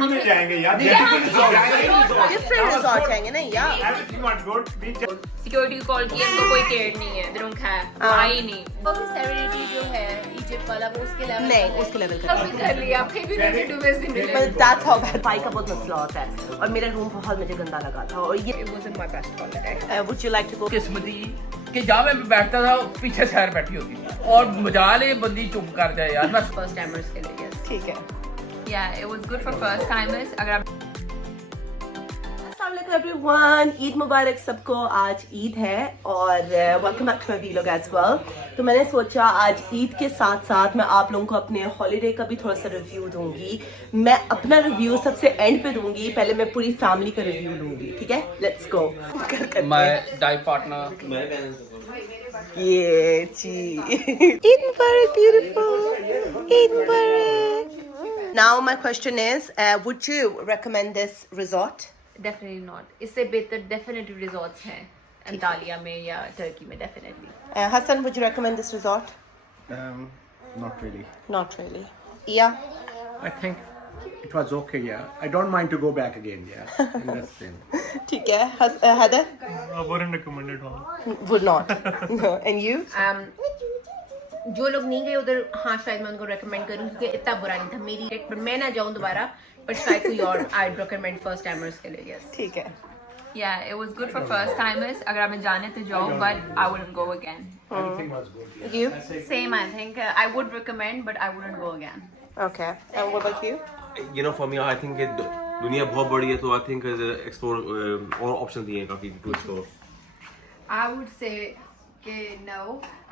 क्यों नहीं जाएंगे यार? डिफरेंट रिजॉर्ट जाएंगे नहीं यार। Everything was good. We just security को कॉल किया तो कोई केयर नहीं है, they don't care, आई नहीं। सेरेनिटी जो है इजिप्ट वाला वो उसके लेवल नहीं उसके लेवल का कभी कर लिया फिर भी नहीं do waste in But that's how bad भाई का बहुत मसला होता है और मेरा रूम बहुत मुझे गंदा लगा था और ये It wasn't my best holiday. would you like to go? किस्मती कि जहाँ मैं बैठता था पीछे सैर बैठी होती थी और मजाल है बंदी चुप कर जाए यार। मैं फर्स्ट टाइमर्स के लिए yes. ठीक है। Yeah, it was good for first timers. अगर आप अस्सलाम वालेकुम एवरीवन, ईद मुबारक सबको। आज ईद है और welcome back to my vlog as well. तो मैंने सोचा आज ईद के साथ साथ मैं आप लोगों को अपने हॉलीडे का भी थोड़ा सा रिव्यू दूंगी। मैं अपना रिव्यू सबसे एंड पे दूंगी, पहले मैं पूरी फैमिली का रिव्यू दूंगी। ठीक है, लेट्स गो। मैं डाइट पार्टनर ये जी ईद मुबारक, ब्यूटीफुल ईद मुबारक। Now my question is, would you recommend this resort? Definitely not. इससे बेहतर definitely resorts हैं अंतालिया में या टर्की में definitely. Hassan, would you recommend this resort? not really. Not really. Yeah. I think it was okay. Yeah, I don't mind to go back again. Yeah, and that's the thing. ठीक है। Heather? I wouldn't recommend it all. Would not. No. And you? जो लोग नहीं गए उधर, हाँ शायद मैं उनको recommend करूँ क्योंकि इतना बुरा नहीं था मेरी, पर मैं ना जाऊँ दोबारा, पर शायद कोई और I'd recommend first timers के लिए yes. ठीक है। yeah, it was good for first timers. अगर आप जाने तो जाओ, but I wouldn't go again. Everything was good. You? Same, I think. I would recommend, but I wouldn't go again. Okay. And what about you? You know, for me, I think दुनिया बहुत बड़ी है तो I think explore और options दिए हैं काफी to explore. I would say no.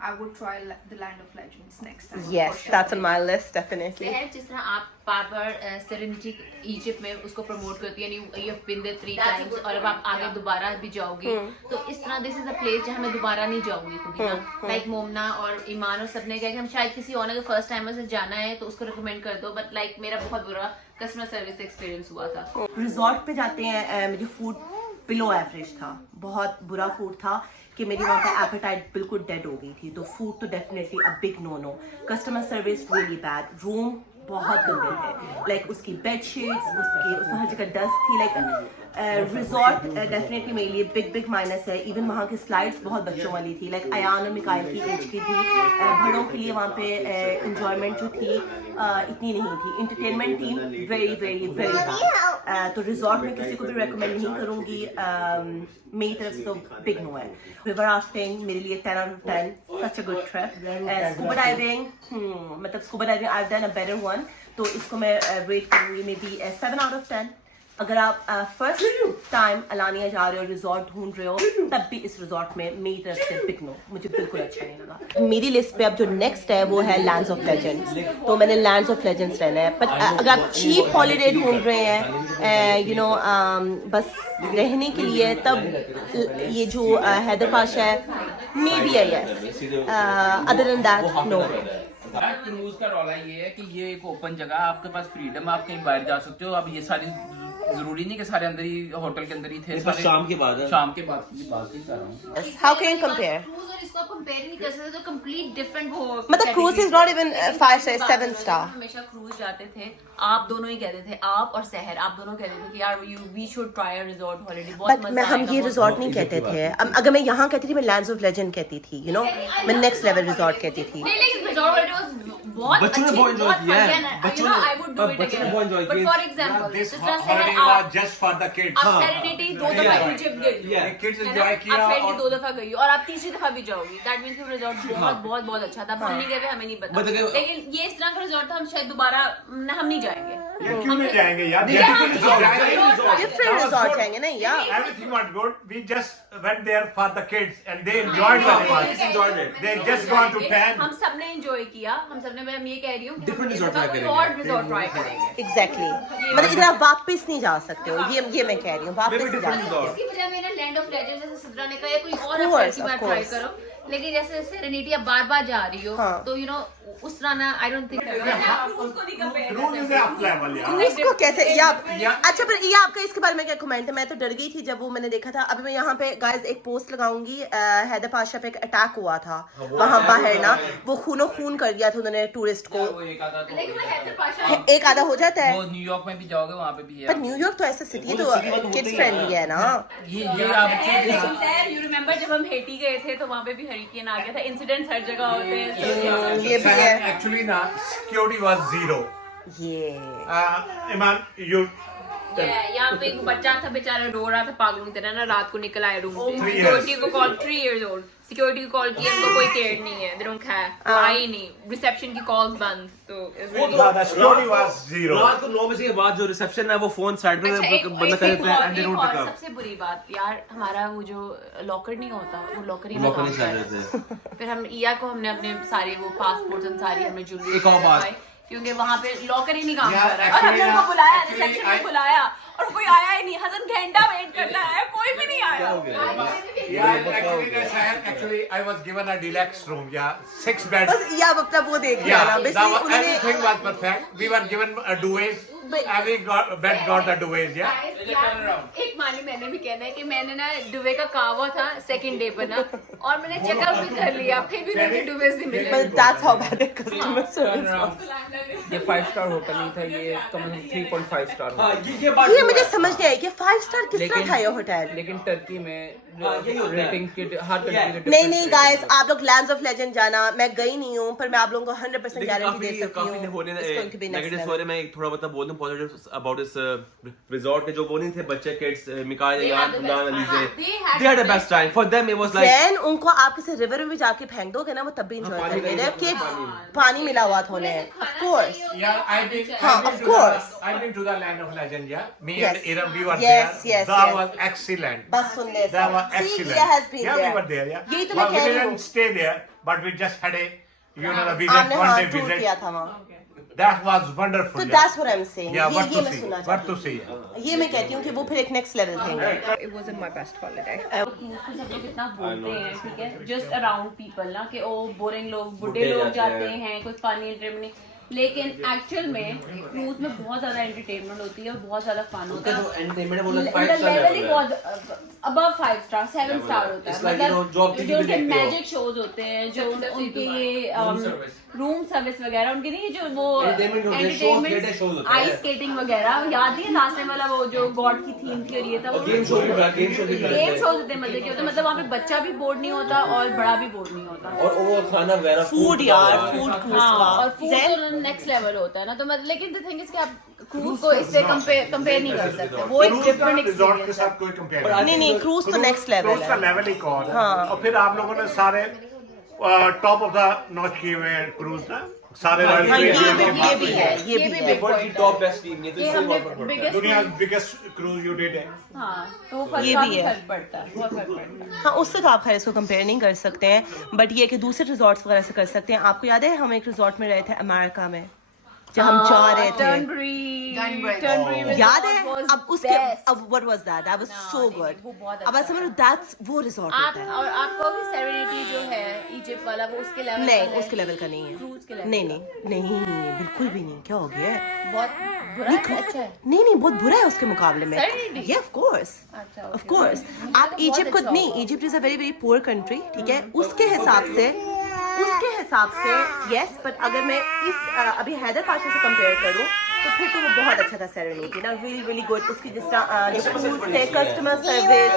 I would try the Land of Legends next time. Yes, that's on my list definitely. है जिस तरह आप बार-बार सेरेनिटी इजिप्ट में उसको प्रमोट करती है, यानी you have been there 3 times और अब आप आगे दोबारा भी जाओगी तो इस तरह दिस इज अ प्लेस जहाँ मैं दोबारा नहीं जाऊंगी खुद ही ना। लाइक मोमना और ईमान और सबने कहा कि हम शायद किसी और फर्स्ट टाइमर से जाना है तो उसको रिकमेंड कर दो, बट लाइक मेरा बहुत बुरा कस्टमर सर्विस एक्सपीरियंस हुआ था। रिजॉर्ट पे जाते हैं, मेरी फूड बिलो एवरेज था, बहुत बुरा फूड था कि मेरी वहाँ पे एपेटाइट बिल्कुल डेड हो गई थी। तो फूड तो definitely a big no no. Customer service really bad, room बहुत गंदे थे, लाइक उसकी बेडशीट्स, उसमें हर जगह डस्ट थी। लाइक रिजॉर्ट डेफिनेटली मेरे लिए बिग माइनस है। इवन वहाँ की स्लाइड्स बहुत बच्चों वाली थी, लाइक अयान और मिकाइल की एज की थी। बड़ों के लिए वहाँ पे इंजॉयमेंट जो थी इतनी नहीं थी। Entertainment team very bad. तो रिजॉर्ट में किसी को भी रेकमेंड नहीं करूँगी, मेरी तरफ से तो बिग नो है। रिवर राफ्टिंग मेरे लिए 10 out of 10, such a good trip. Scuba diving, मतलब scuba diving I have done a better one, तो इसको मैं रेट करूँगी मे बी 7 out of 10। अगर आप फर्स्ट टाइम अलानिया जा रहे हो, रिजॉर्ट ढूंढ रहे हो, तब भी इस रिजॉर्ट में मेरी तरफ से बिग नो, मुझे बिल्कुल अच्छा नहीं लगा। मेरी लिस्ट पे अब जो नेक्स्ट है वो है लैंड्स ऑफ लेजेंड्स, तो मैंने लैंड्स ऑफ लेजेंड्स रहना है। पर अगर आप चीप हॉलीडे ढूंढ रहे हैं, यू नो बस रहने के लिए, तब ये जो हैदर पाश है maybe I yes, other than that no. Cruise का रौला ये है कि ये एक ओपन जगह, आपके पास फ्रीडम, आप कहीं बाहर जा सकते हो। अब ये सारी जरूरी नहीं कि सारे अंदर ही होटल के अंदर ही थे, सारे शाम के बाद है। शाम के बाद की बात ही कर रहा हूँ। How can you compare? Cruise और इसको कंपेयर नहीं कर सकते, तो कंप्लीट डिफरेंट हो। मतलब cruise is not even 5 star 7 star. हमेशा क्रूज जाते थे, आप दोनों ही कहते थे, आप और सहर, आप दोनों कहते थे कि यार we should try a resort holiday, बहुत बट मजा मैं हम आएगा, ये बहुत रिजॉर्ट नहीं कहते थे। अगर मैं यहाँ कहती थी, मैं लैंड्स ऑफ लेजेंड कहती थी, यू नो, मैं नेक्स्ट लेवल रिजॉर्ट कहती थी। नहीं, लेकिन रिजॉर्ट हॉलिडे वाज बहुत बच्चों ने अच्छी, बहुत enjoy बहुत किया है। fun है। बच्चों You know, ने- I would do it बच्चों ने again. बहुत enjoy But किया। for example, This जिस तरह holiday सहर was just for the kids. आप सेरेनिटी 2 दफा इजिप्ट गई, Yeah. Kids है ना? enjoy किया आप और 2 दफा गई और आप तीसरी दफा भी जाओगी। दैट मींस कि रिजॉर्ट बहुत अच्छा था। हम नहीं गए थे, हमें नहीं पता, But again- लेकिन ये इस तरह का रिजॉर्ट था, हम शायद दोबारा हम नहीं जाएंगे। ये क्यों नहीं जाएंगे यार? डिफरेंट रिजॉर्ट जाएंगे नहीं यार। Everything was good. We just went there for the kids and they enjoyed very much. enjoyed it. They just gone to 10. हम सबने एंजॉय किया, हम सबने, मैं ये कह रही हूँ कि Different हम resort try कोई करेंगे। और रिजॉर्ट ट्राई करेंगे। एग्जैक्टली, मतलब इधर आप वापस नहीं जा सकते हो, ये मैं कह रही हूँ, वापस नहीं जा सकते। इसकी वजह में ना लैंड ऑफ लेजेंड्स, जैसे सिद्रा ने कहा, या कोई और Of course, आप बार of ट्राई course. करो, लेकिन जैसे सेरेनिटी आप बार-बार जा रही हो, हाँ. तो यू नो उस तरह ना I don't think Cruise is up level, yeah. इसको कैसे ये आप अच्छा पर ये आपका इसके बारे में क्या कमेंट है? मैं तो डर गई थी जब वो मैंने देखा था। अभी मैं यहाँ पे गाइस एक पोस्ट लगाऊंगी, हैदर पाशा पे एक अटैक हुआ था वहाँ बाहर ना, वो खूनो खून कर दिया था उन्होंने टूरिस्ट को। वो एक आधा तो लेकिन वो हैदर पाशा एक आधा हो जाता है, वो न्यूयॉर्क में भी जाओगे वहाँ पे भी है। पर न्यूयॉर्क तो ऐसा सिटी है तो किड्स फ्रेंडली है ना। ये आप यू रिमेम्बर जब हम हेटी गए थे तो वहाँ पे भी हरिकेन आ गया था, इंसिडेंट्स हर जगह होते हैं। ये भी है Actually, na, security was zero. ये। Iman, you. यहाँ पे एक बच्चा था बेचारा रो रहा था पागलों की तरह ना, रात को निकल आया रूम से। 3 years. सिक्योरिटी को कॉल 3 years old सिक्योरिटी को कॉल किया, इनको कोई केयर नहीं है, दे डोंट केयर, आई नहीं, रिसेप्शन की कॉल्स बंद। तो it's really- The security was zero. रात को 9 बजे के बाद जो रिसेप्शन है वो फोन साइड में अच्छा, बंद कर देते हैं and they don't pick up. सबसे बुरी बात यार, हमारा वो जो लॉकर नहीं होता, वो लॉकर ही लॉकर काम नहीं कर चल रहा रहे थे। फिर हम ईया को हमने अपने सारे वो पासपोर्ट सारी हमने ज्वेलरी एक और बात। क्योंकि वहाँ पे लॉकर ही नहीं काम Yeah, कर रहा है, और हमने actually, उनको बुलाया, actually, रिसेप्शन में बुलाया और कोई आया ही नहीं। हसन घंटा वेट करता है, कोई भी नहीं आया। Yeah, actually, I was given a deluxe room. Yeah, 6 beds. बस ये आप अपना वो देख लिया Yeah, ना, बेसिकली उन्होंने everything was perfect. We were given duvets. Every bed got the duvets. Yeah. एक मानी मैंने भी कहना है कि मैंने ना दुबे का कावा था सेकंड डे पर ना, और मैंने चेकआउट भी कर लिया, फिर भी मुझे दुबे से मिले। But that's how bad the customer service was. ये 5 स्टार होटल नहीं था, ये कम से कम 3.5 स्टार हां होटल। ये बात ये मुझे समझ नहीं आई कि 5 स्टार किस तरह था ये होटल। लेकिन टर्की में यही होता है। रेटिंग के हर कंट्री के नहीं नहीं गाइस, आप लोग लैंड्स ऑफ लेजेंड जाना, मैं गई नहीं हूँ पर मैं आप लोगों को 100% गारंटी दे सकती काफी हूँ होने It's going to be next negative level. Story में एक थोड़ा मतलब बोल दूं पॉजिटिव अबाउट इस रिजॉर्ट के जो वो नहीं थे बच्चे किड्स मिकाया यान उमरान अली से they had the best time for them it was like Then उनको आप किसी रिवर में भी जाके फेंक दोगे ना, वो तब भी इंजॉय पानी करेंगे। का कि पानी मिला हुआ था उन्हें, of course. Yeah, I've been. of course. I've been to the land of legend. Yeah, me Yes. and Iram, we were Yes, there. yes, That yes. was excellent. बस सुन ले That was See, excellent. Dia has been yeah, there. we were there. Yeah. यही तो मैं But कह we रही हूँ। didn't stay there, but we just had a, you know, the visit, आपने one हाँ day टूर visit. किया था वहाँ, That was wonderful. तो yeah. that's what I'm saying. Yeah, what ये to मैं see. सुनना What to चाहती see. हूँ। ये मैं कहती हूँ कि वो फिर एक नेक्स्ट लेवल थिंग है। It wasn't my best holiday. सब लोग इतना बोलते हैं, ठीक है, जस्ट अराउंड पीपल ना कि ओ बोरिंग लोग, बुढ़े लोग जाते हैं, कोई फनी ट्रिप नहीं, लेकिन एक्चुअल में क्रूज में बहुत ज्यादा एंटरटेनमेंट होती है और बहुत ज्यादा फन होता है। एंटरटेनमेंट बोला उनका 5 स्टार लेवल ही बहुत अबव 5 स्टार 7 स्टार होता है। It's like, you know, job मतलब TV जो भी उनके देखते हो। मैजिक शोज होते हैं, जो उनके ये रूम सर्विस वगैरह, उनके नहीं जो वो Entertainment होते हैं, shows, theatre shows एंटरटेनमेंट, होते हैं। आइस स्केटिंग वगैरह, याद नहीं है लास्ट टाइम वाला वो जो गॉड की थीम थी और ये था, गेम शो भी था गेम शो भी गेम शोज इतने मजे के होते हैं, मतलब वहाँ पे बच्चा भी बोर्ड नहीं होता और बड़ा भी बोर्ड नहीं होता। और वो खाना वगैरह फूड यार, फूड क्रूज हाँ, का। और फूड तो नेक्स्ट लेवल होता है ना, तो मतलब लेकिन द थिंग इज कि आप क्रूज को इससे कंपेयर नहीं कर सकते, वो एक डिफरेंट रिजॉर्ट के एक्सपीरियंस है। साथ कोई कंपेयर नहीं नहीं, क्रूज तो नेक्स्ट लेवल क्रूज का है। लेवल ही कौन है। और फिर आप लोगों ने सारे टॉप ऑफ द नॉच किए हुए हैं क्रूज ना, सारे हाँ, रॉयल ये क्रूज भी है, ये भी है। बट की टॉप बेस्ट टीम ये तो ये इससे हमने बहुत फर्क पड़ता है biggest- दुनिया बिगेस्ट क्रूज यू डिड है। हाँ, तो वो फर्क ये भी काफी है। फर्क पड़ता है, बहुत फर्क पड़ता है। हाँ, उससे तो आप खैर इसको कंपेयर नहीं कर सकते हैं, बट ये कि दूसरे रिजॉर्ट्स वगैरह से कर सकते हैं। आपको याद है हम एक रिजॉर्ट में रहे थे अमेरिका में, जब हम जा रहे थे, टर्नबरी याद है? अब उसके अब what was that? That was so good. वो बहुत अब ऐसा मतलब दैट्स वो रिजॉर्ट आप होता है। और आपको भी सेरेनिटी जो है इजिप्ट वाला, वो उसके लेवल नहीं, उसके लेवल का नहीं है। क्रूज के लेवल नहीं नहीं नहीं, बिल्कुल भी नहीं। क्या हो गया है? बहुत बुरा है, अच्छा है। नहीं नहीं, बहुत बुरा है उसके मुकाबले में। Serenity? Yeah, of course. अच्छा, Of course. आप इजिप्ट को नहीं, Egypt is a very very poor country, ठीक है, उसके हिसाब से यस, बट अगर मैं इस अभी हैदर पाशा से कंपेयर करूं तो फिर तो वो बहुत अच्छा था सेरेनिटी ना, रियली रियली गुड। उसकी जिस तरह जो क्रूज थे, कस्टमर सर्विस,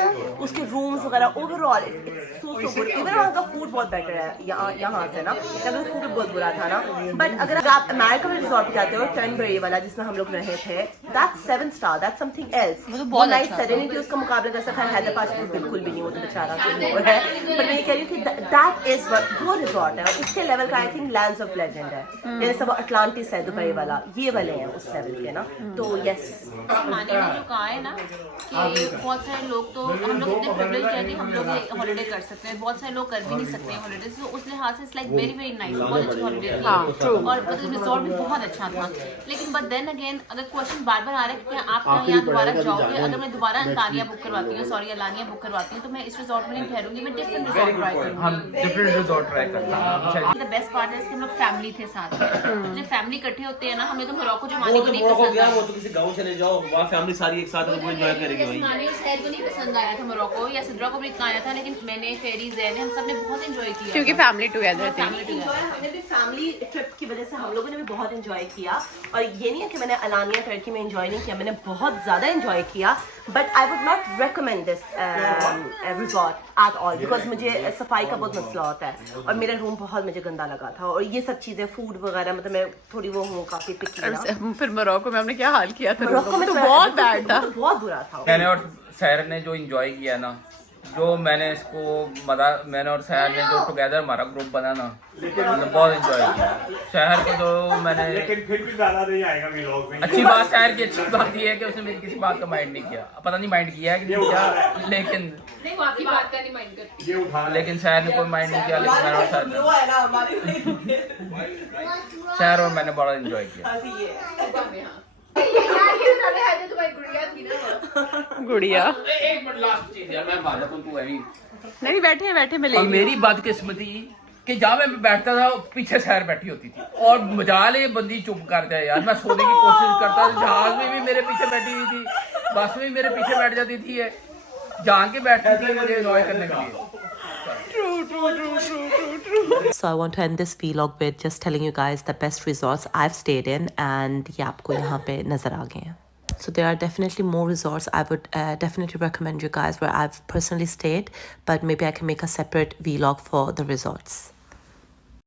उसके रूम्स वगैरह, overall it's so good. Even वहाँ का फूड बहुत बेटर है यहाँ से ना, अगर फूड बहुत बुरा था ना। बट अगर आप अमेरिका में रिजॉर्ट पे जाते हो, टर्नबरी वाला जिसमें हम लोग रहे थे, that's 7 star, that's something else. वो नाइस सेरेनिटी उसका मुकाबला कर सकता है, हैदर पाशा तो बिल्कुल भी नहीं, वो तो बेचारा कोई और है। बट मैं ये कह रही हूँ कि दैट इज वो रिजॉर्ट है, उसके लेवल का I think lands of legend है, जैसे वो अटलांटिस है दुबई वाला, ये वाले हैं उस लेवल के ना, तो यस। माने ने जो कहा है ना कि बहुत सारे लोग तो हम लोग इतने प्रिविलेज हैं कि हम लोग हॉलीडे कर सकते हैं, बहुत सारे लोग कर भी नहीं सकते हैं हॉलीडे, तो उस लिहाज से it's like very very nice, बहुत अच्छी हॉलीडे थी और मतलब रिजॉर्ट भी बहुत अच्छा था। लेकिन बट देन अगेन अगर क्वेश्चन बार बार आ रहा है कि आप यहाँ दोबारा जाओगे, अगर मैं दोबारा अंतानिया बुक करवाती हूँ, सॉरी अलानिया बुक करवाती हूँ, तो मैं इस रिजॉर्ट में नहीं ठहरूंगी, मैं डिफरेंट रिजॉर्ट ट्राई करूंगी। हम डिफरेंट रिजॉर्ट ट्राई करते हैं। द बेस्ट पार्ट है कि हम लोग फैमिली थे साथ में, जब फैमिली इकट्ठे होते हैं ना, हमें तो मोरक्को जो माने वो को तो नहीं मोरक्को पसंद गया, आया, वो तो किसी गांव चले जाओ, वहाँ फैमिली सारी एक साथ है, वो एंजॉय करेगी भाई। माने शहर को नहीं पसंद आया था मोरक्को, या सिद्रा को भी इतना आया था, लेकिन मैंने फेरीज है हम सब ने बहुत एंजॉय किया क्योंकि फैमिली टुगेदर थी। हमने भी फैमिली ट्रिप की वजह से हम लोगों ने भी बहुत एंजॉय किया, और ये नहीं है कि मैंने अलानिया टर्की में एंजॉय नहीं किया, मैंने बहुत ज़्यादा एंजॉय किया, but I would not recommend this resort at all, because मुझे सफाई का बहुत मसला होता है और मेरा रूम बहुत मुझे गंदा लगा था, और ये सब चीज़ें फूड वगैरह, मतलब मैं थोड़ी वो हूँ काफ़ी पिकी। फिर मोरक्को में हमने क्या हाल किया था, मोरक्को में तो बहुत बैड था, बहुत बुरा था। मैंने और सैर ने जो एंजॉय किया ना, जो मैंने इसको मैंने और शहर ने जो टुगेदर हमारा ग्रुप बना ना, बहुत एंजॉय किया। शहर को जो मैंने, लेकिन फिर भी ज्यादा नहीं आएगा व्लॉग में। अच्छी बात शहर की अच्छी बात ये है कि उसने मेरी किसी बात का माइंड नहीं किया, पता नहीं माइंड किया है कि नहीं किया, लेकिन नहीं वो आपकी बात का नहीं माइंड करती। ये उठा लेकिन शहर ने कोई माइंड नहीं किया, लेकिन मैंने और शहर और मैंने बड़ा एंजॉय किया। गुड़िया। एक मिनट लास्ट चीज है, मैं बात तू है नहीं बैठे मैं और मेरी बदकिस्मती कि जहाँ मैं बैठता था पीछे शहर बैठी होती थी, और मजाल ये बंदी चुप कर जाए यार, मैं सोने की कोशिश करता था, जहाज में भी मेरे पीछे बैठी हुई थी, बस में भी मेरे पीछे बैठ जाती थी, ये जान के बैठती थी मुझे एंजॉय करने के लिए। So I want to end this vlog with just telling you guys the best resorts I've stayed in, and ये आपको यहाँ पे नजर आ गए हैं. So there are definitely more resorts I would definitely recommend you guys where I've personally stayed, but maybe I can make a separate vlog for the resorts.